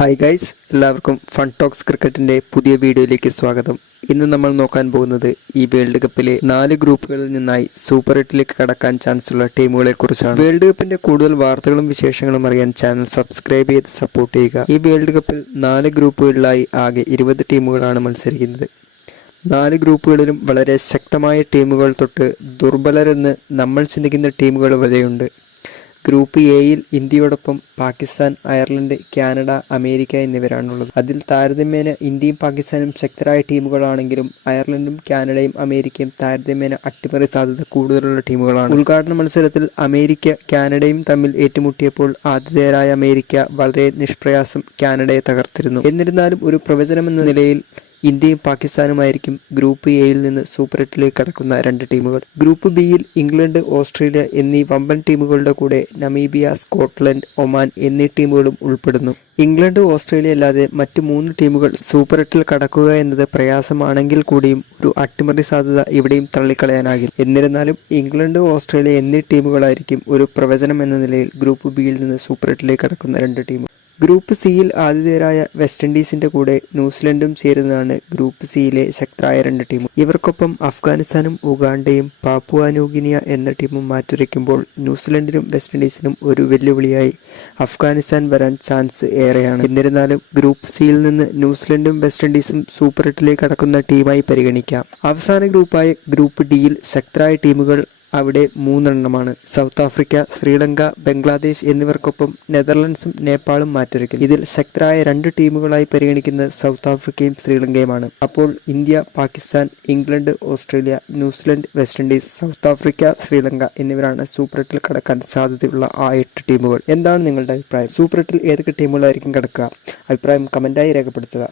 Hi guys, എല്ലാവർക്കും fun talks ക്രിക്കറ്റിന്റെ പുതിയ വീഡിയോയിലേക്ക് സ്വാഗതം. ഇന്ന് നമ്മൾ നോക്കാൻ പോകുന്നത് ഈ വേൾഡ് കപ്പിലെ 4 ഗ്രൂപ്പുകളിൽ നിന്നായി സൂപ്പർ 8ലേക്ക് കടക്കാൻ ചാൻസ് ഉള്ള ടീമുകളെ കുറിച്ചാണ്. വേൾഡ് കപ്പിന്റെ കൂടുതൽ വാർത്തകളും വിശേഷങ്ങളും അറിയാൻ ചാനൽ സബ്സ്ക്രൈബ് ചെയ്ത് സപ്പോർട്ട് ചെയ്യുക. ഈ വേൾഡ് കപ്പിൽ 4 ഗ്രൂപ്പുകളിലായി ആകെ 20 ടീമുകളാണ് മത്സരിക്കുന്നത്. 4 ഗ്രൂപ്പുകളിലും വളരെ ശക്തമായ ടീമുകൾ തൊട്ട് ദുർബലരെന്ന് നമ്മൾ ചിന്തിക്കുന്ന ടീമുകൾ വരെയുണ്ട്. ഗ്രൂപ്പ് എയിൽ ഇന്ത്യയോടൊപ്പം പാകിസ്ഥാൻ, അയർലൻഡ്, കാനഡ, അമേരിക്ക എന്നിവരാണുള്ളത്. അതിൽ താരതമ്യേന ഇന്ത്യയും പാകിസ്ഥാനും ശക്തരായ ടീമുകളാണെങ്കിലും അയർലൻഡും കാനഡയും അമേരിക്കയും താരതമ്യേന അട്ടിമറി സാധ്യത കൂടുതലുള്ള ടീമുകളാണ്. ഉദ്ഘാടന മത്സരത്തിൽ അമേരിക്ക കാനഡയും തമ്മിൽ ഏറ്റുമുട്ടിയപ്പോൾ ആതിഥേയരായ അമേരിക്ക വളരെ നിഷ്പ്രയാസം കാനഡയെ തകർത്തിരുന്നു. എന്നിരുന്നാലും ഒരു പ്രവചനമെന്ന നിലയിൽ ഇന്ത്യയും പാകിസ്ഥാനുമായിരിക്കും ഗ്രൂപ്പ് എയിൽ നിന്ന് സൂപ്പർ 8ലേക്ക് കടക്കുന്ന 2 ടീമുകൾ. ഗ്രൂപ്പ് ബിയിൽ ഇംഗ്ലണ്ട്, ഓസ്ട്രേലിയ എന്നീ വമ്പൻ ടീമുകളുടെ കൂടെ നമീബിയ, സ്കോട്ട്ലൻഡ്, ഒമാൻ എന്നീ ടീമുകളും ഉൾപ്പെടുന്നു. ഇംഗ്ലണ്ട്, ഓസ്ട്രേലിയ അല്ലാതെ മറ്റ് 3 ടീമുകൾ സൂപ്പർ 8ൽ കടക്കുക എന്നത് പ്രയാസമാണെങ്കിൽ കൂടിയും ഒരു അട്ടിമറി സാധ്യത ഇവിടെയും തള്ളിക്കളയാനാകില്ല. എന്നിരുന്നാലും ഇംഗ്ലണ്ട്, ഓസ്ട്രേലിയ എന്നീ ടീമുകളായിരിക്കും ഒരു പ്രവചനം എന്ന നിലയിൽ ഗ്രൂപ്പ് ബിയിൽ നിന്ന് സൂപ്പർ 8ലേക്ക് കടക്കുന്ന 2 ടീമുകൾ. ഗ്രൂപ്പ് സിയിൽ ആതിഥേയരായ വെസ്റ്റ് ഇൻഡീസിന്റെ കൂടെ ന്യൂസിലൻഡും ചേരുന്നതാണ് ഗ്രൂപ്പ് സിയിലെ ശക്തരായ 2 ടീമും. ഇവർക്കൊപ്പം അഫ്ഗാനിസ്ഥാനും ഉഗാണ്ടയും പാപ്പുവ ന്യൂഗിനിയ എന്ന ടീമും മാറ്റുരയ്ക്കുമ്പോൾ ന്യൂസിലൻഡിനും വെസ്റ്റ് ഇൻഡീസിനും ഒരു വെല്ലുവിളിയായി അഫ്ഗാനിസ്ഥാൻ വരാൻ ചാൻസ് ഏറെയാണ്. എന്നിരുന്നാലും ഗ്രൂപ്പ് സിയിൽ നിന്ന് ന്യൂസിലൻഡും വെസ്റ്റ് ഇൻഡീസും സൂപ്പർ 8ലേക്ക് കടക്കുന്ന ടീമായി പരിഗണിക്കാം. അവസാന ഗ്രൂപ്പായ ഗ്രൂപ്പ് ഡിയിൽ ശക്തരായ ടീമുകൾ അവിടെ 3 എണ്ണമാണ്. സൗത്ത് ആഫ്രിക്ക, ശ്രീലങ്ക, ബംഗ്ലാദേശ് എന്നിവർക്കൊപ്പം നെതർലൻഡ്സും നേപ്പാളും മാറ്റുരയ്ക്കുന്നു. ഇതിൽ ശക്തരായ 2 ടീമുകളായി പരിഗണിക്കുന്നത് സൗത്ത് ആഫ്രിക്കയും ശ്രീലങ്കയുമാണ്. അപ്പോൾ India, Pakistan, England, Australia, New Zealand, west Indies, south Africa, Sri Lanka എന്നിവരാണ് സൂപ്പർ 8ൽ കടക്കാൻ സാധ്യതയുള്ള ആ 8 ടീമുകൾ. എന്താണ് നിങ്ങളുടെ അഭിപ്രായം? സൂപ്പർ 8ൽ ഏതൊക്കെ ടീമുകളായിരിക്കും കടക്കുക? അഭിപ്രായം കമന്റായി രേഖപ്പെടുത്തുക.